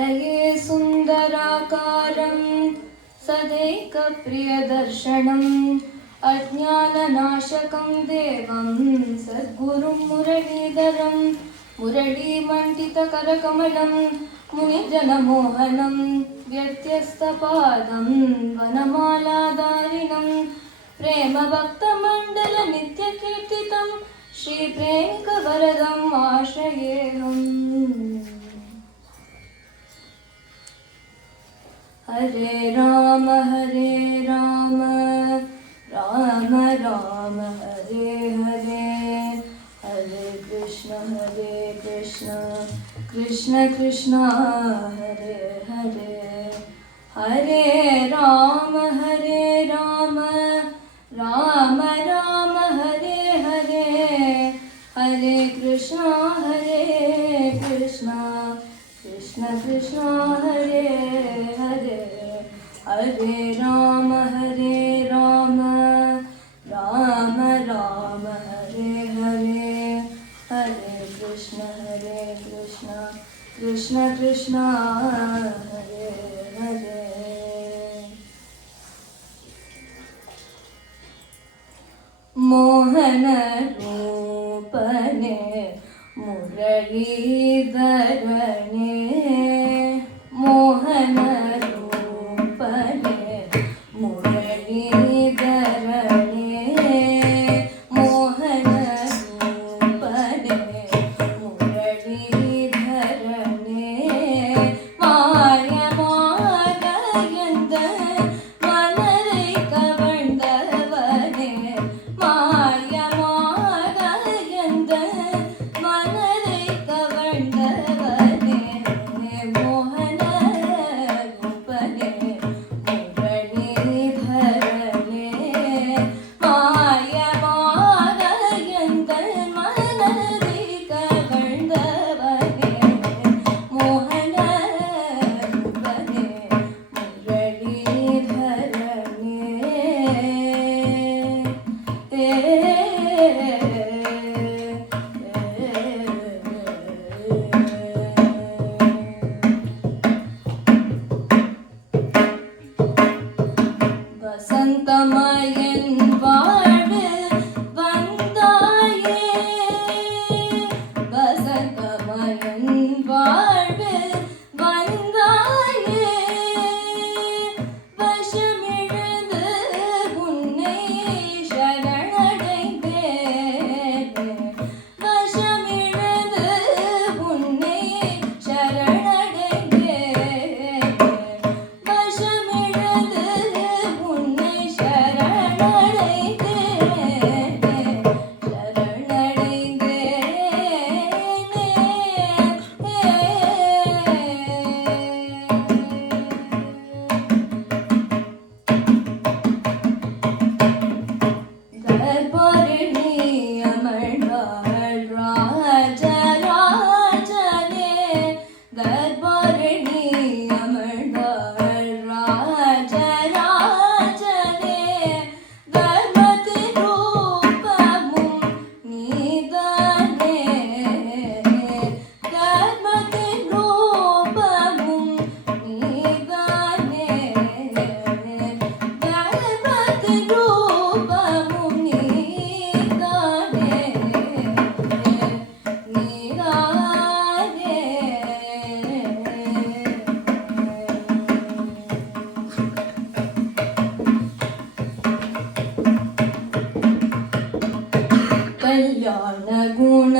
कलये सुन्दराकारं सदैकप्रियदर्शनम् अज्ञाननाशकं देवं सद्गुरुं मुरलीधरं मुरलीमण्डितकरकमलं मुनिजनमोहनं व्यत्यस्तपादं वनमालाधारिणं प्रेमभक्तमण्डलनित्यकीर्तितं श्रीप्रेमिकवरदम् आश्रयेऽहम्। हरे राम राम राम हरे हरे, हरे कृष्ण कृष्ण कृष्ण हरे हरे, हरे राम राम राम हरे हरे, हरे कृष्ण कृष्ण कृष्ण हरे हरे, हरे राम राम राम हरे हरे, हरे कृष्ण कृष्ण कृष्ण हरे हरे। मोहन रूपने मुरलीधरने, मोहन रूपने मुरलीधरने, मोहन रूपने मुरलीधरने, मायमागयन्द मनरै कवण्डवने, मायमागयन्द मनरै कवण्डवने, मोहन रूपने मुरलीधरने, मायमागयन्द मनरै कवण्डवने, मोहन रूपने வசந்தமயன் வாழ்வு வந்தாயே, வசந்தமயன் வாழ்வு வந்தாயே, வசமிழந்து உன்னை சரணடைந்தேன், வசமிழந்து உன்னை சரணடைந்தேன், வசமிழந்து உன்னை சரணடைந்தேன், தர்பாரிணி அமர்ந்தாள் ராஜராஜனே, தர்பாரிணி அமர்ந்தாள் ராஜராஜனே, தர்மத்தின் ரூபமும் நீதானே, தர்மத்தின் ரூபமும் நீதானே, தர்மத்தின் ரூபமும் நீதானே, நீதானே. கல்யாண குண